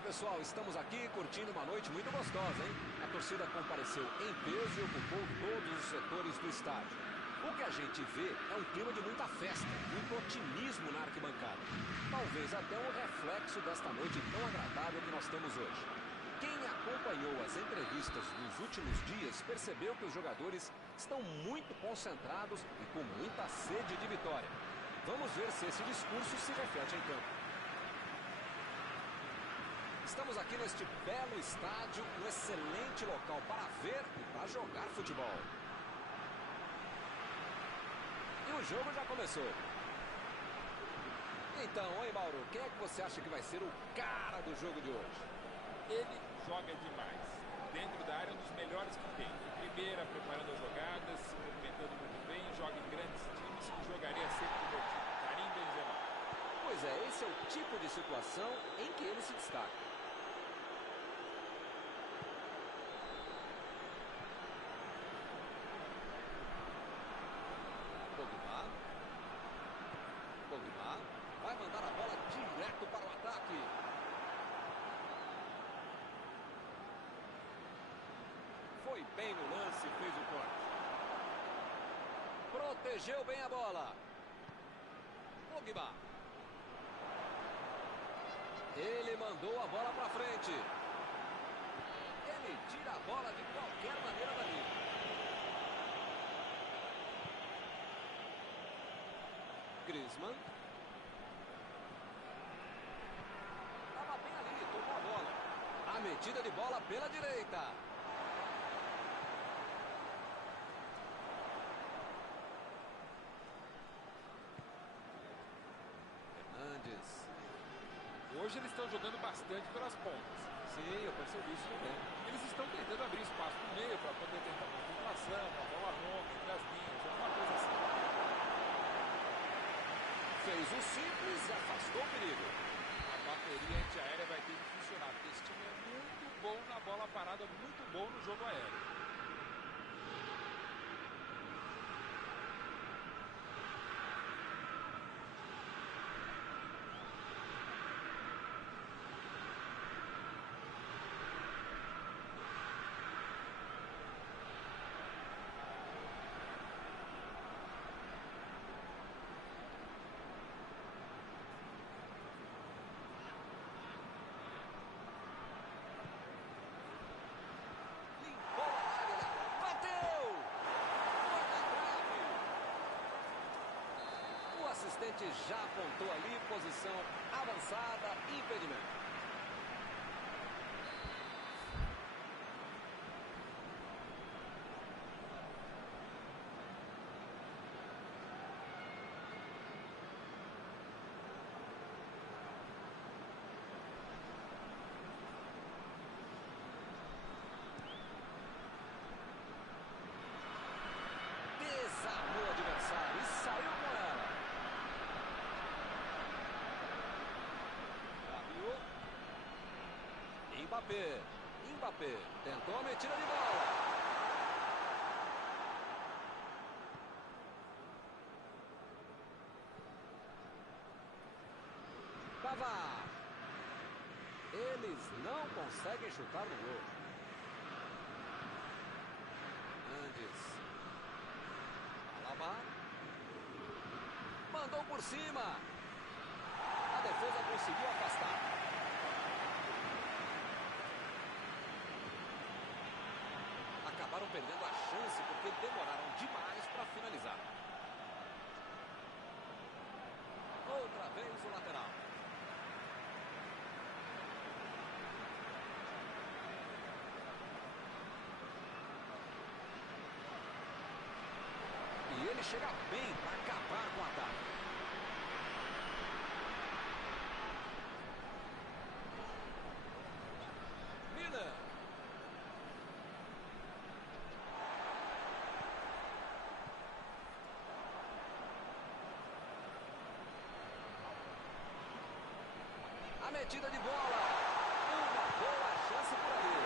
pessoal, estamos aqui curtindo uma noite muito gostosa, hein? A torcida compareceu em peso e ocupou todos os setores do estádio. O que a gente vê é um clima de muita festa, muito otimismo na arquibancada. Talvez até um reflexo desta noite tão agradável que nós temos hoje. Quem acompanhou as entrevistas dos últimos dias percebeu que os jogadores estão muito concentrados e com muita sede de vitória. Vamos ver se esse discurso se reflete em campo. Estamos aqui neste belo estádio, um excelente local para ver e para jogar futebol. E o jogo já começou. Então, oi Mauro, quem é que você acha que vai ser o cara do jogo de hoje? Ele joga demais. Dentro da área, um dos melhores que tem. Primeira, preparando as jogadas, se movimentando muito bem, joga em grandes times e jogaria sempre no meu time. Karim Benzema. Pois é, esse é o tipo de situação em que ele se destaca. Pogba vai mandar a bola direto para o ataque. Foi bem no lance, fez o corte. Protegeu bem a bola. Pogba. Ele mandou a bola para frente. Ele tira a bola de qualquer maneira dali. Griezmann. Estava bem ali, tomou a bola. A metida de bola pela direita. Fernandes. Hoje eles estão jogando bastante pelas pontas. Sim, eu percebi isso também. Eles estão tentando abrir espaço no meio para poder tentar uma infiltração, uma bola longa entre as linhas, alguma coisa assim. Fez o simples e afastou o perigo. A bateria antiaérea vai ter que funcionar, porque esse time é muito bom na bola parada, muito bom no jogo aéreo. O assistente já apontou ali, posição avançada, impedimento. Desarmou o adversário e saiu com ela. Mbappé tentou a metida de bola. Pavard. Eles não conseguem chutar no gol. Fernandes. Alaba. Mandou por cima. A defesa conseguiu afastar. Acabaram perdendo a chance porque demoraram demais para finalizar. Outra vez o lateral. E ele chega bem para acabar com o ataque. Miller. A metida de bola. Uma boa chance por ali.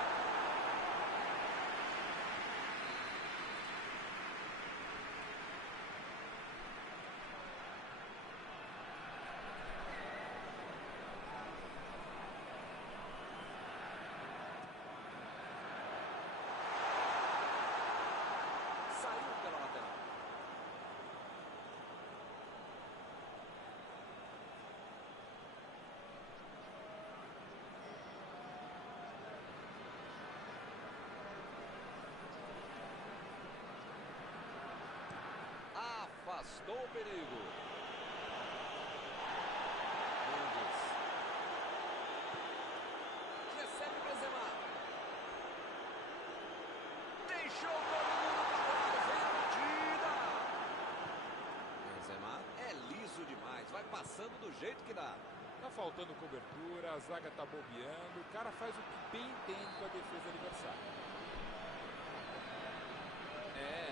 afastou o perigo. Mendes. Recebe Benzema. Deixou todo mundo parado. Vem a batida. Benzema é liso demais. Vai passando do jeito que dá. Tá faltando cobertura, a zaga tá bobeando. O cara faz o que bem entende com a defesa adversária.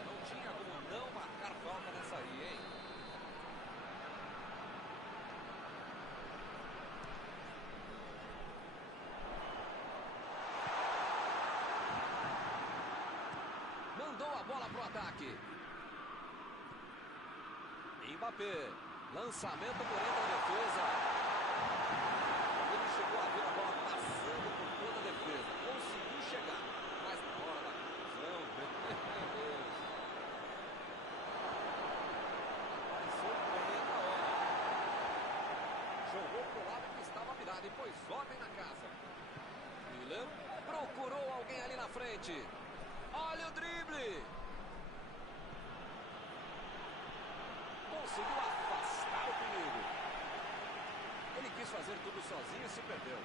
Não tinha como não marcar falta nessa aí, hein? Mandou a bola pro ataque. Mbappé. Lançamento por entre a defesa. Ele chegou a ver a bola passando por toda a defesa. Conseguiu chegar. Mas na hora da conclusão, meu Deus. Apareceu bem na hora. Jogou pro lado que estava virado e pôs ordem na casa. Miller procurou alguém ali na frente. Olha o drible. Conseguiu afastar o perigo. Ele quis fazer tudo sozinho e se perdeu.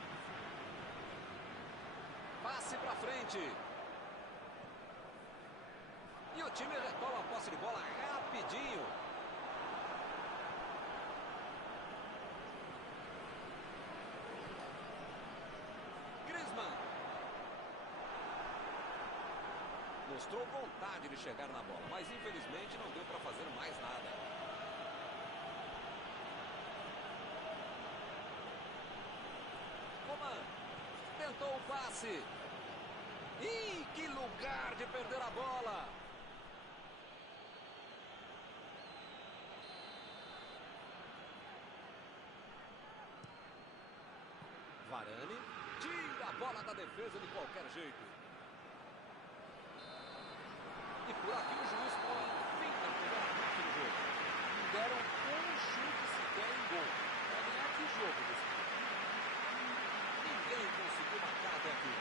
Passe pra frente. E o time retoma a posse de bola rapidinho. Griezmann. Mostrou vontade de chegar na bola, mas infelizmente não deu para fazer mais nada. Coman tentou o passe. Ih, que lugar de perder a bola. Varane tira a bola da defesa de qualquer jeito. E por aqui o juiz põe fim na primeira parte do jogo. Não deram um chute sequer em gol. Vai ganhar que jogo desse jogo? Ninguém conseguiu marcar até aqui.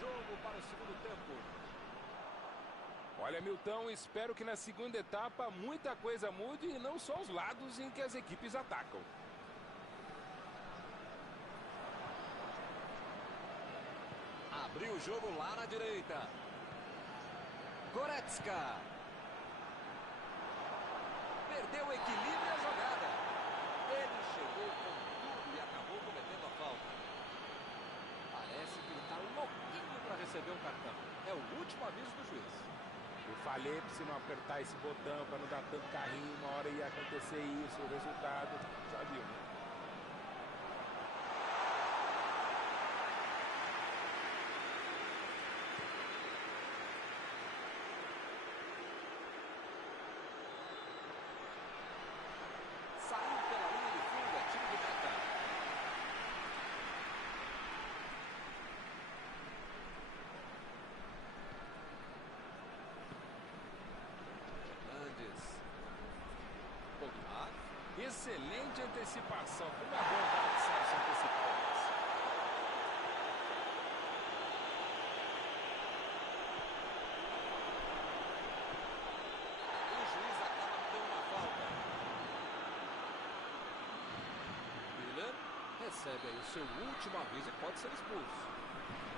Jogo para o segundo tempo. Olha, Milton, espero que na segunda etapa muita coisa mude e não só os lados em que as equipes atacam. Abriu o jogo lá na direita. Goretzka. Perdeu o equilíbrio e a jogada. Ele chegou com tudo e acabou cometendo a falta. Parece que ele está louquinho para receber um cartão. É o último aviso do juiz. Eu falei para você não apertar esse botão, para não dar tanto carrinho. Uma hora ia acontecer isso, o resultado, já viu, né? Saiu pela linha de fundo, é tiro de meta. excelente antecipação. Como é bom o cara que sabe se antecipar. O juiz acaba dando uma falta. Miller recebe aí o seu último aviso e pode ser expulso.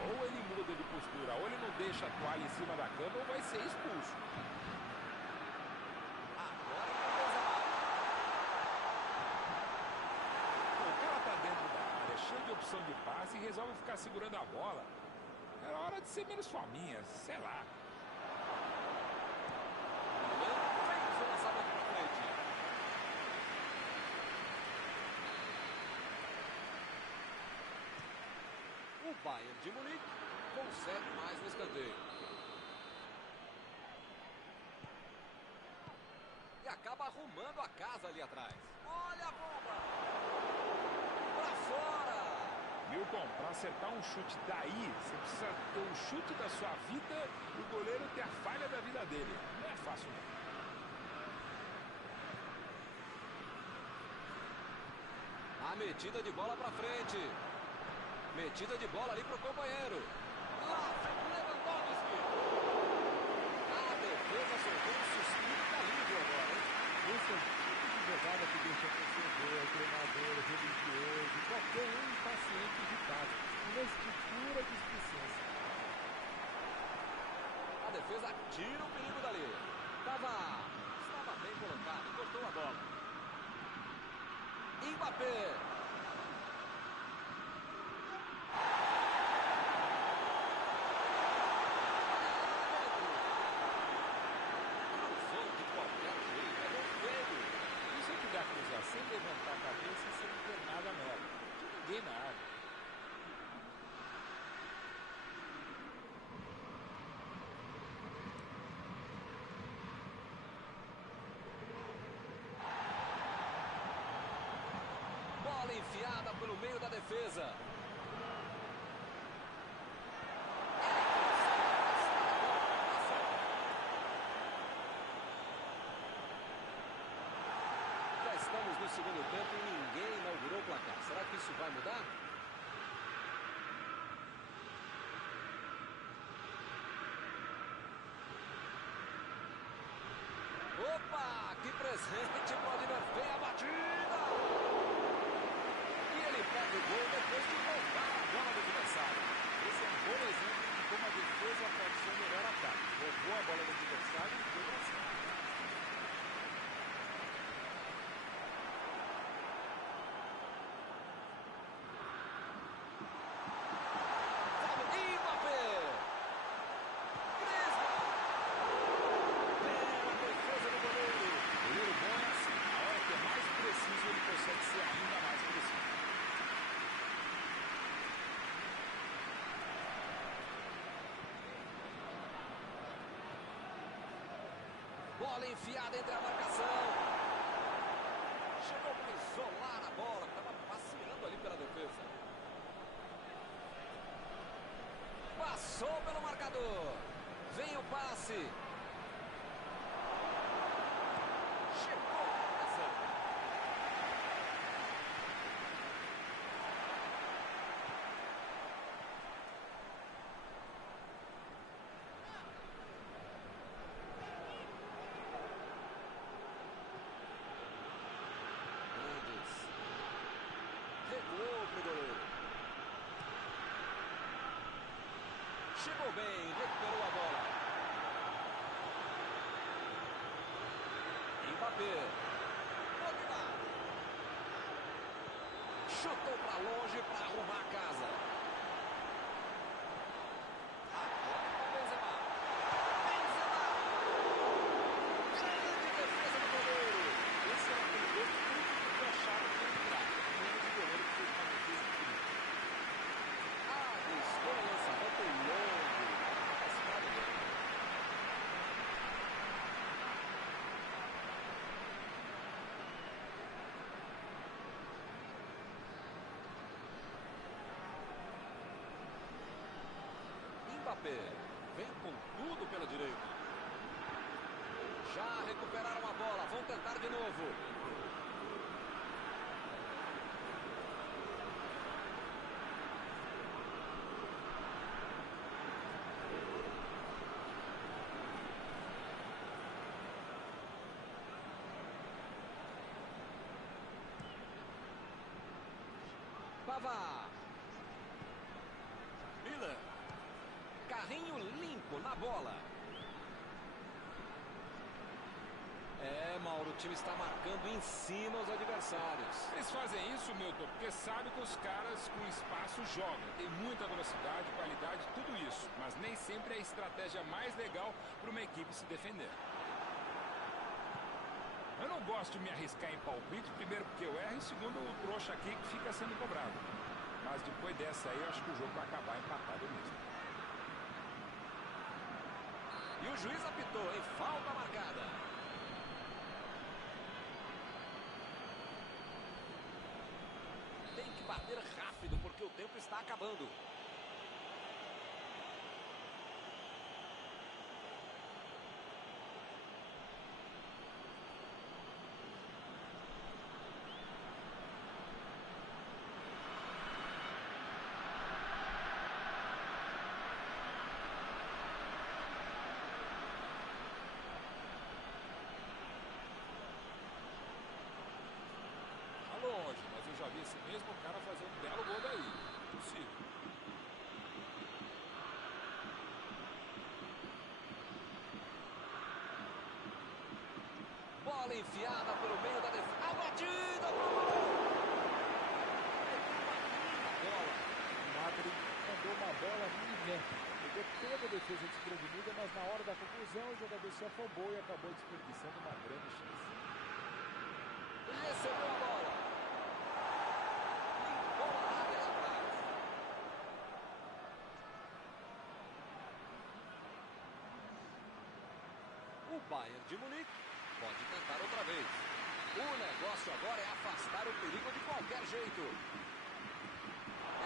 Ou ele muda de postura, ou ele não deixa a toalha em cima da cama, ou vai ser expulso. Agora é o Benzema. O cara tá dentro da área, cheio de opção de passe e resolve ficar segurando a bola. Era hora de ser menos fominha, sei lá. Miller fez o lançamento para frente. O Bayern de Munique consegue mais um escanteio. E acaba arrumando a casa ali atrás. Olha a bomba! Pra fora! Milton, para acertar um chute daí, você precisa ter o chute da sua vida e o goleiro ter a falha da vida dele. Não é fácil, não. A metida de bola pra frente. Metida de bola ali pro companheiro. Lá vem Lewandowski. A defesa soltou um suspiro de alívio agora, hein? Esse é o tipo de jogada que deixa torcedor, treinador, religioso, qualquer um impaciente irritado. Uma estrutura de displicência. A defesa tira o perigo dali. Estava bem colocado, cortou a bola. Mbappé. Sem levantar a cabeça e sem ter nada nela. De ninguém na área. Bola enfiada pelo meio da defesa. Estamos no segundo tempo e ninguém inaugurou o placar. Será que isso vai mudar? Opa! Que presente para o Oliver. Vem a batida! E ele pega o gol depois de roubar a bola do adversário. Esse é um bom exemplo de como a defesa pode ser o melhor ataque. Roubou a bola do adversário e foi pra cima. Bola enfiada entre a marcação. Chegou para isolar a bola, que estava passeando ali pela defesa. Passou pelo marcador. Vem o passe. Chegou a marcação. Recuou pro goleiro. Chegou bem, recuperou a bola. Mbappé. Pogba. Chutou para longe para arrumar a casa. Agora com o Benzema. Benzema. Grande defesa do goleiro. Esse era aquele gol que achava que ia entrar. Menos o goleiro que fez uma defesa incrível. Arriscou o lançamento longo. Capacidade dele. Mbappé vem com tudo pela direita. Já recuperaram a bola, vão tentar de novo. Pavar. Miller. Carrinho limpo na bola. Mauro, o time está marcando em cima os adversários. Eles fazem isso, Milton, porque sabem que os caras com espaço jogam. Tem muita velocidade, qualidade, tudo isso. Mas nem sempre é a estratégia mais legal para uma equipe se defender. Eu não gosto de me arriscar em palpite, primeiro porque eu erro e segundo o trouxa aqui que fica sendo cobrado. Mas depois dessa aí, eu acho que o jogo vai acabar empatado mesmo. E o juiz apitou em falta marcada. Tem que bater rápido porque o tempo está acabando. Longe, mas eu já vi esse mesmo cara fazer um belo gol daí. Possível. Bola enfiada pelo meio da defesa. A batida pro gol! Bola. O Madrid mandou uma bola milimétrica. Pegou toda a defesa desprevenida, mas na hora da conclusão o jogador se afobou e acabou desperdiçando uma grande chance. Recebeu a bola. Limpou a área lá atrás. O Bayern de Munique pode tentar outra vez. O negócio agora é afastar o perigo de qualquer jeito.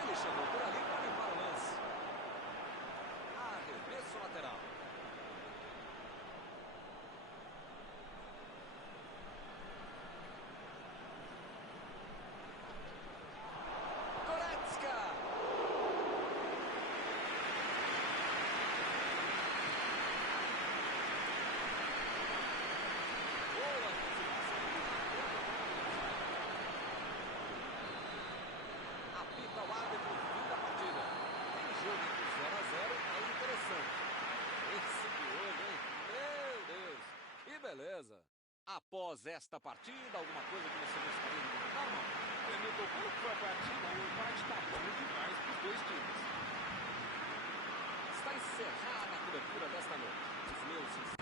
Ele chegou por ali para limpar o lance. Arremesso lateral. Apita o árbitro, fim da partida. Tem jogo entre 0 a 0, é interessante. Esse de hoje, hein? Meu Deus, que beleza. Após esta partida, alguma coisa que você gostaria de comentar, não? Milton, como foi a partida? O empate tá bom demais para os dois times. Está encerrada a cobertura desta noite. Os meus sinceros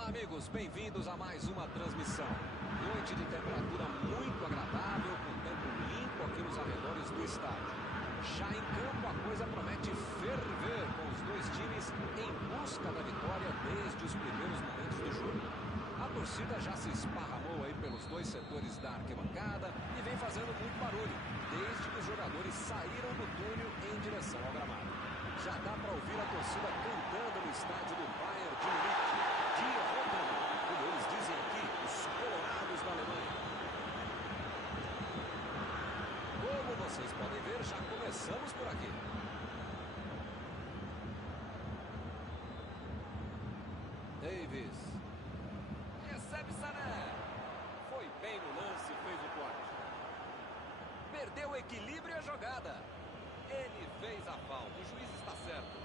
Olá, amigos, bem-vindos a mais uma transmissão. Noite de temperatura muito agradável, com tempo limpo aqui nos arredores do estádio. Já em campo, a coisa promete ferver, com os dois times em busca da vitória desde os primeiros momentos do jogo. A torcida já se esparramou aí pelos dois setores da arquibancada e vem fazendo muito barulho, desde que os jogadores saíram do túnel em direção ao gramado. Já dá para ouvir a torcida cantando no estádio do Bayern de Munique. Die Roten, como eles dizem aqui, os colorados da Alemanha. Como vocês podem ver, já começamos por aqui. Davis. Recebe Sané. Foi bem no lance, fez o corte. Perdeu o equilíbrio e a jogada. Ele fez a falta, o juiz está certo.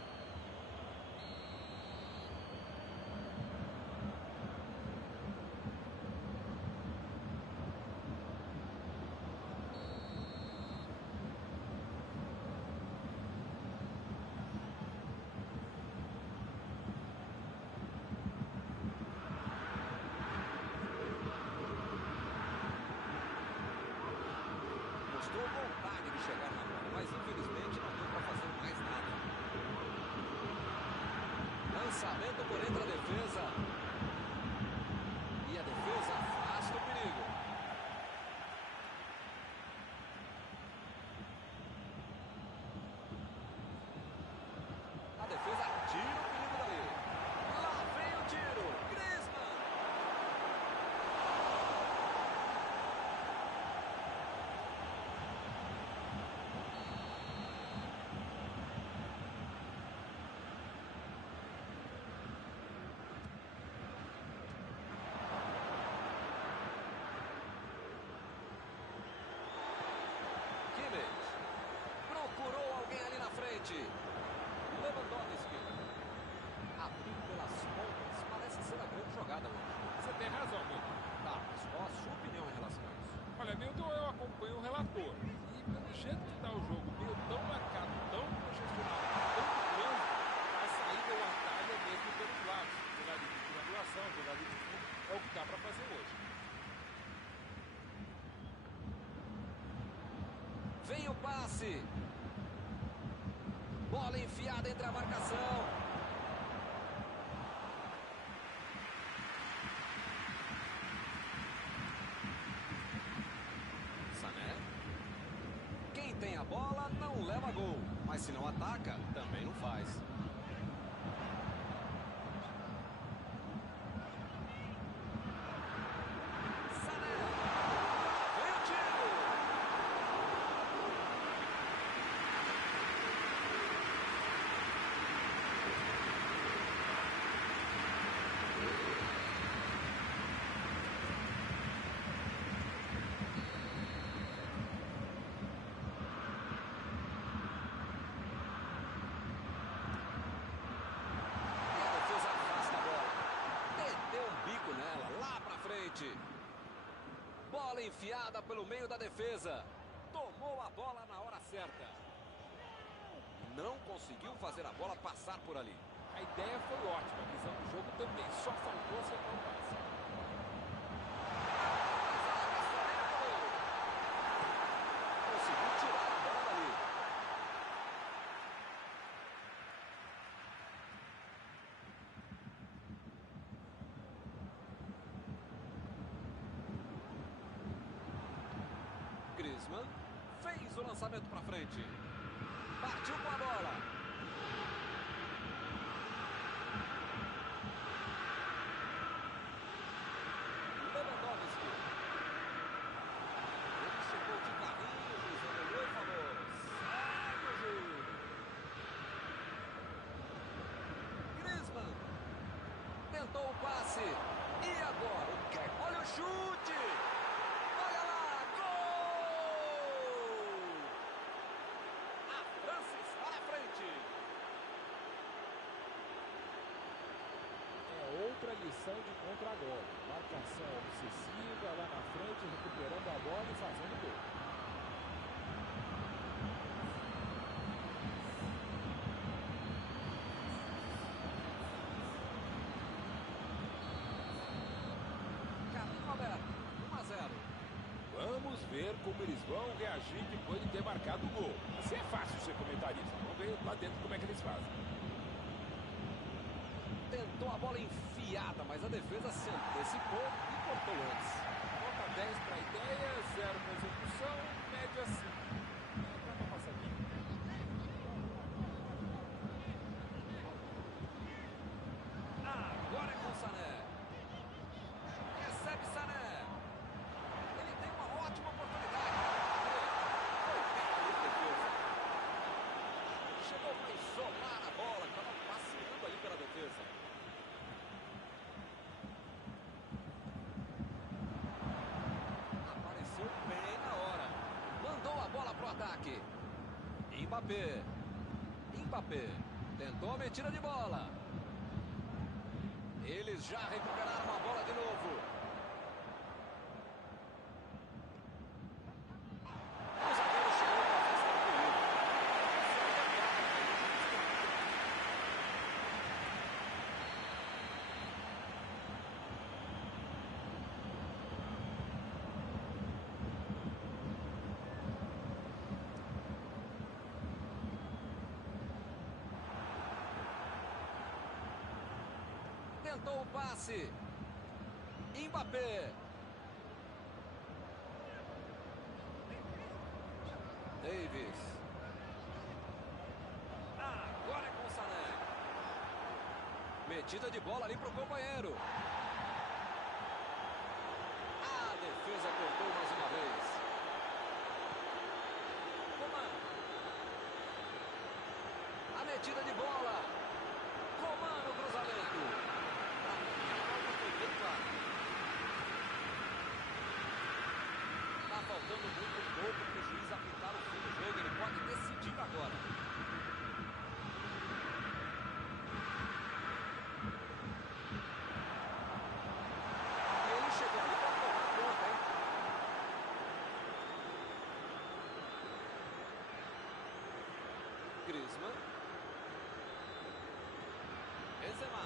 Mostrou vontade de chegar na bola, mas infelizmente não deu para fazer mais nada. Lançamento por entre a defesa. E a defesa afasta o perigo. A defesa tira o perigo dali. Lá vem o tiro. Griezmann. Procurou alguém ali na frente. Lewandowski. Abriu pelas pontas. Parece ser a grande jogada hoje. Você tem razão, Milton. Tá, mas qual a sua opinião em relação a isso? Olha, Milton, eu acompanho o relator. E pelo jeito que está o jogo, meio tão marcado, tão congestionado, tanto trânsito, a saída ou a atalho é mesmo pelos lados. Jogada de triangulação, jogada de fundo, é o que dá para fazer hoje. Vem o passe. Bola enfiada entre a marcação. Sané. Quem tem a bola não leva gol, mas se não ataca, também não faz. Sané. Vem o tiro. Bola enfiada pelo meio da defesa. Tomou a bola na hora certa. Não conseguiu fazer a bola passar por ali. A ideia foi ótima, a visão do jogo também. Só faltou acertar o passe. Conseguiu tirar a bola dali. Griezmann fez o lançamento para frente. Partiu com a bola. Lewandowski. Ele chegou de carrinho, o juiz olhou e falou: segue o jogo. Griezmann tentou o passe. E agora? Olha o chute. Olha lá, gol! A França está na frente. É outra lição de contra-golpe. Marcação obsessiva lá na frente, recuperando a bola e fazendo gol. ver como eles vão reagir depois de ter marcado o gol. Assim é fácil ser comentarista. Vamos ver lá dentro como é que eles fazem. Tentou a bola enfiada, mas a defesa se antecipou e cortou antes. Nota 10 para a ideia, 0 para a execução, média 5. Dá para passar aqui. Agora é com o Sané. Recebe Sané. Ele tem uma ótima oportunidade. Foi pego ali de defesa. Chegou para isolar a bola. Estava passeando ali pela defesa. Apareceu bem na hora. Mandou a bola pro ataque. Mbappé. Tentou a metida de bola. Eles já recuperaram a bola de novo. O zagueiro chegou para afastar o perigo. Tentou o passe. Mbappé. Davis. Agora é com o Sané. Metida de bola ali pro companheiro. A defesa cortou mais uma vez. Coman. A metida de bola. Coman no cruzamento. Tá faltando muito pouco para o juiz apitar o fim do jogo. Ele pode decidir agora. E ele chegou ali para tomar conta, hein? Griezmann. Benzema.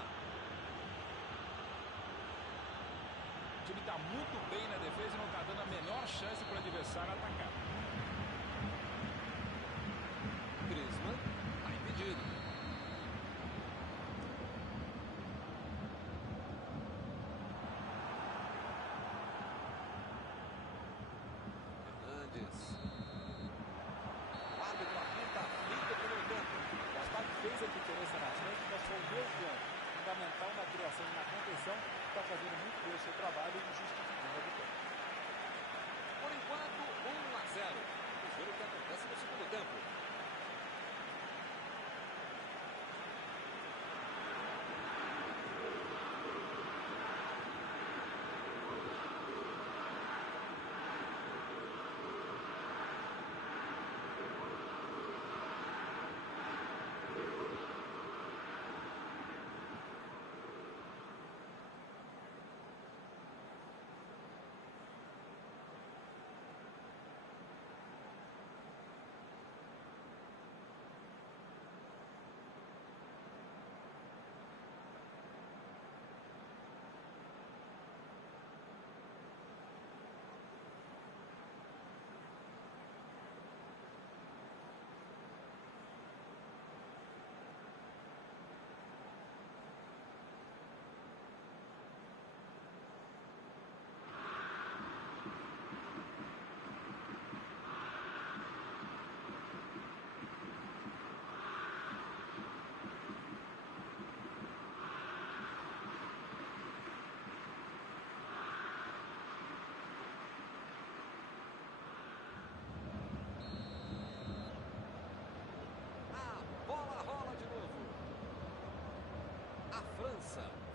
O time está muito bem na defesa e não está dando a menor chance para o adversário atacar. Griezmann. Tá impedido. Fernandes. O árbitro apita fim do primeiro tempo. O Gaspar fez a diferença na frente, mas foi o mesmo fundamental na criação e na contenção. Está fazendo muito bem o seu trabalho e justificando a vitória. Por enquanto, 1-0. Vamos ver o que acontece no segundo tempo.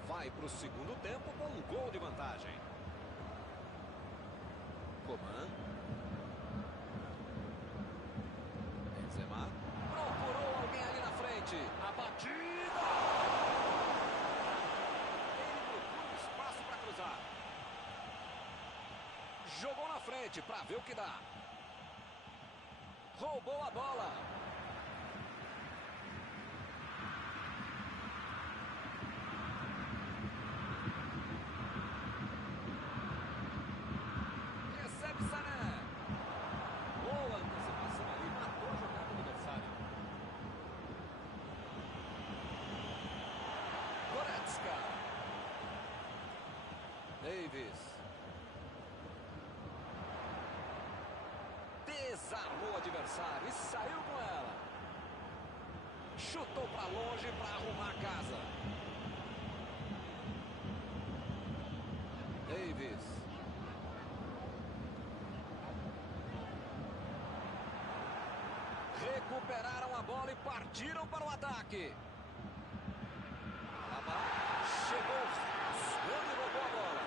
Vai para o segundo tempo com um gol de vantagem. Coman. Benzema. Procurou alguém ali na frente. A batida! Ele procura espaço para cruzar. Jogou na frente para ver o que dá. Roubou a bola. Recebe Sané. adversário e saiu com ela. Chutou para longe para arrumar a casa. Davis. Recuperaram a bola e partiram para o ataque. Alaba chegou, suando e roubou a bola.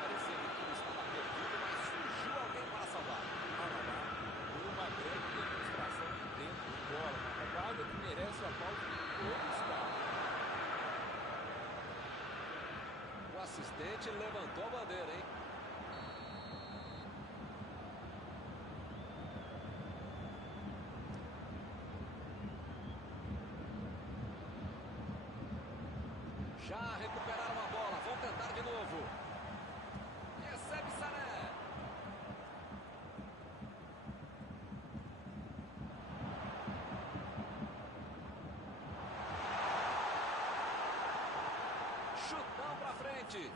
Parecia que tudo estava perdido, mas surgiu alguém para salvar. Alaba, por uma grande demonstração de tempo de bola, uma jogada que merece a pausa de todo o estado. O assistente levantou a bandeira, hein? Já recuperaram a bola, vão tentar de novo. Recebe Sané. Chutão pra frente.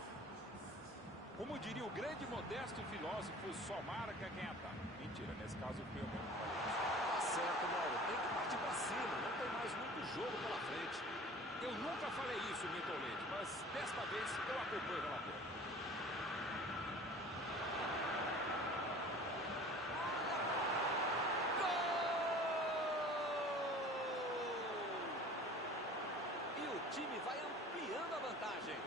Como diria o grande modesto filósofo, só marca quem ataca. Mentira, nesse caso foi eu mesmo que falei isso. Tá certo, Mauro. Tem que partir pra cima, não tem mais muito jogo pela frente. Eu nunca falei isso, Milton Leite, mas desta vez eu acompanho o relatório. Gol! E o time vai ampliando a vantagem.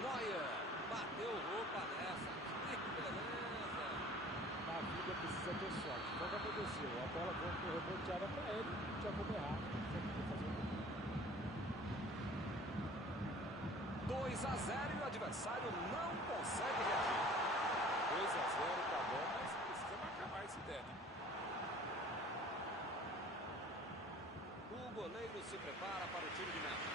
Neuer bateu roupa nessa. Que beleza! Na vida precisa ter sorte. Foi o que aconteceu. A bola foi reboteada para ele, não tinha como errar. Sempre que fazer um 2-0 e o adversário não consegue reagir. 2-0 tá bom, mas precisa marcar mais se der, né? O goleiro se prepara para o tiro de meta.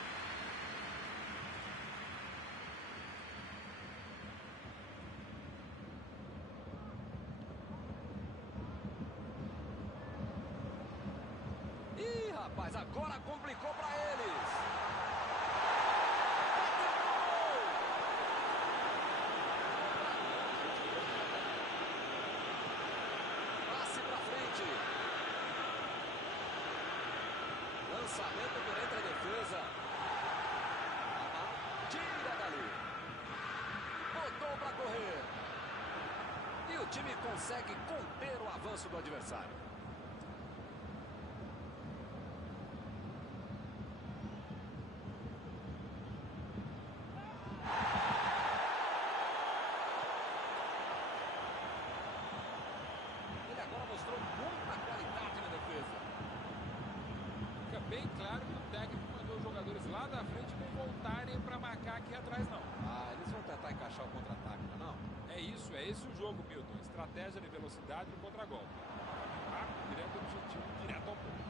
Ih, rapaz, agora complicou para eles. Passe para frente. Lançamento por entre a defesa. Tira dali. Botou para correr. E o time consegue conter o avanço do adversário. Ele agora mostrou muita qualidade na defesa. Fica bem claro que o técnico mandou os jogadores lá da frente não voltarem para marcar aqui atrás, não. Eles vão tentar encaixar o contra-ataque, não? É isso, é esse o jogo, Milton. Estratégia de velocidade no contra-golpe. Rápido, direto ao objetivo, direto ao ponto.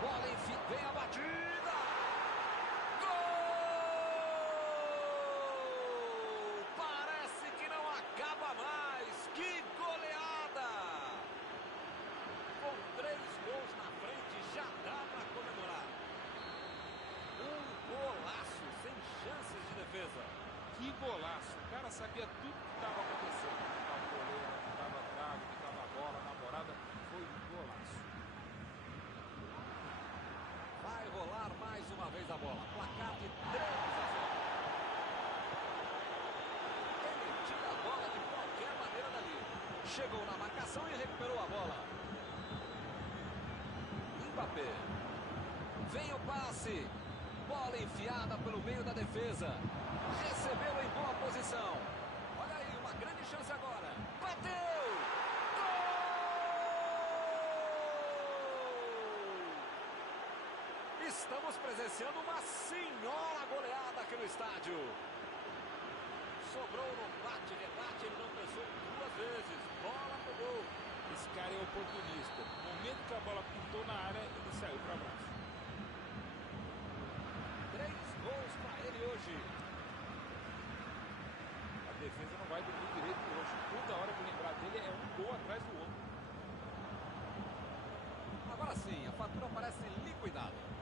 Bola em fim, vem a batida! Gol! Parece que não acaba mais. Que goleada! Com 3 gols na frente, já dá para comemorar. Um golaço, sem chances de defesa. Que golaço! O cara sabia tudo que estava acontecendo. Onde estava o goleiro, onde estava a trave, onde estava a bola, na morada. Foi um golaço. Vai rolar mais uma vez a bola. Placar de 3-0. Ele tira a bola de qualquer maneira dali. Chegou na marcação e recuperou a bola. Mbappé. Vem o passe. Bola enfiada pelo meio da defesa. Recebeu em boa posição. Olha aí, uma grande chance agora. Bateu! Gol! Estamos presenciando uma senhora goleada aqui no estádio. Sobrou no bate-rebate, ele não pensou 2 vezes. Bola pro gol. Esse cara é oportunista. No momento que a bola pintou na área, ele saiu para abraço. 3 gols para ele hoje. A defesa não vai dormir direito hoje. Toda hora que lembrar dele é um gol atrás do outro. Agora sim, a fatura parece liquidada.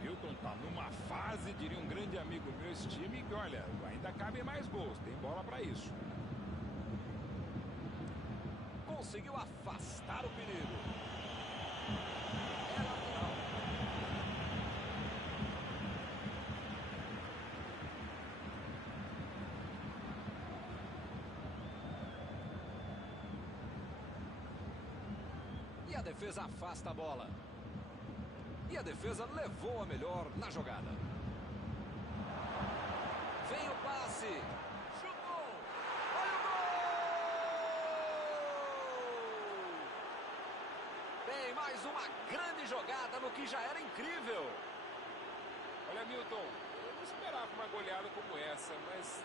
Milton tá numa fase, diria um grande amigo meu, esse time, que olha, ainda cabem mais gols, tem bola para isso. Com conseguiu afastar o perigo. É lateral. E a defesa afasta a bola. E a defesa levou a melhor na jogada. Vem o passe. Chutou. Olha o gol! Bem, mais uma grande jogada no que já era incrível. Olha, Milton, eu não esperava uma goleada como essa, mas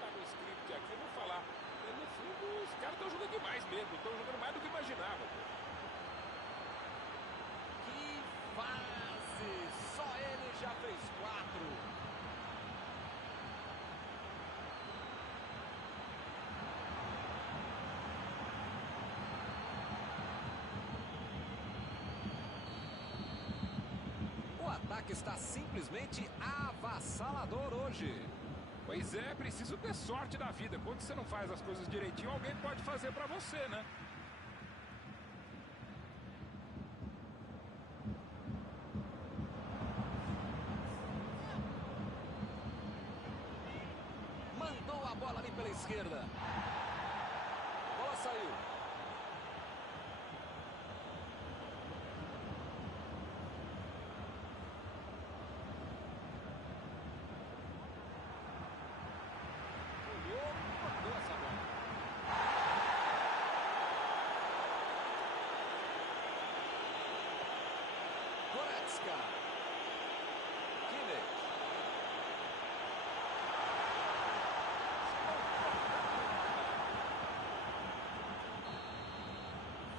tá no script aqui, eu vou falar. No fundo, os caras estão jogando demais mesmo, estão jogando mais do que imaginava. Que fase! Só ele já fez 4. O ataque está simplesmente avassalador hoje. Pois é, preciso ter sorte da vida. Quando você não faz as coisas direitinho, alguém pode fazer pra você, né? Mandou a bola ali pela esquerda. A bola saiu. Olhou, mandou essa bola. Goretzka. Kimmich.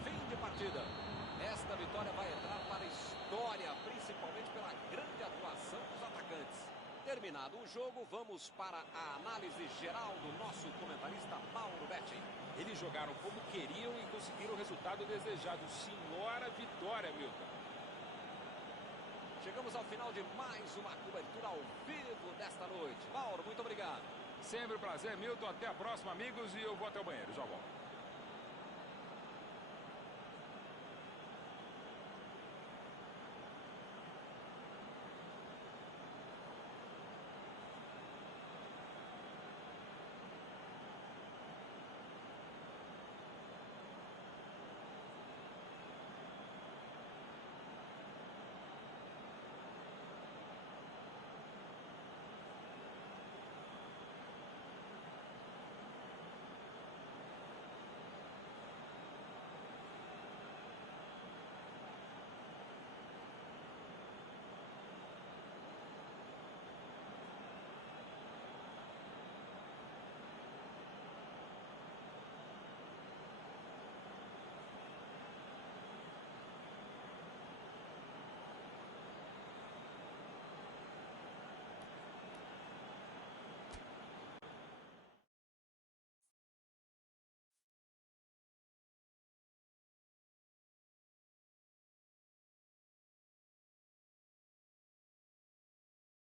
Fim de partida. Esta vitória vai entrar para a história, principalmente pela grande atuação dos atacantes. Terminado o jogo, vamos para a análise geral do nosso comentarista Mauro Betting. Eles jogaram como queriam e conseguiram o resultado desejado. Senhora vitória, Milton. Chegamos ao final de mais uma cobertura ao vivo desta noite. Mauro, muito obrigado. Sempre um prazer, Milton. Até a próxima, amigos. E eu vou até o banheiro. Já volto.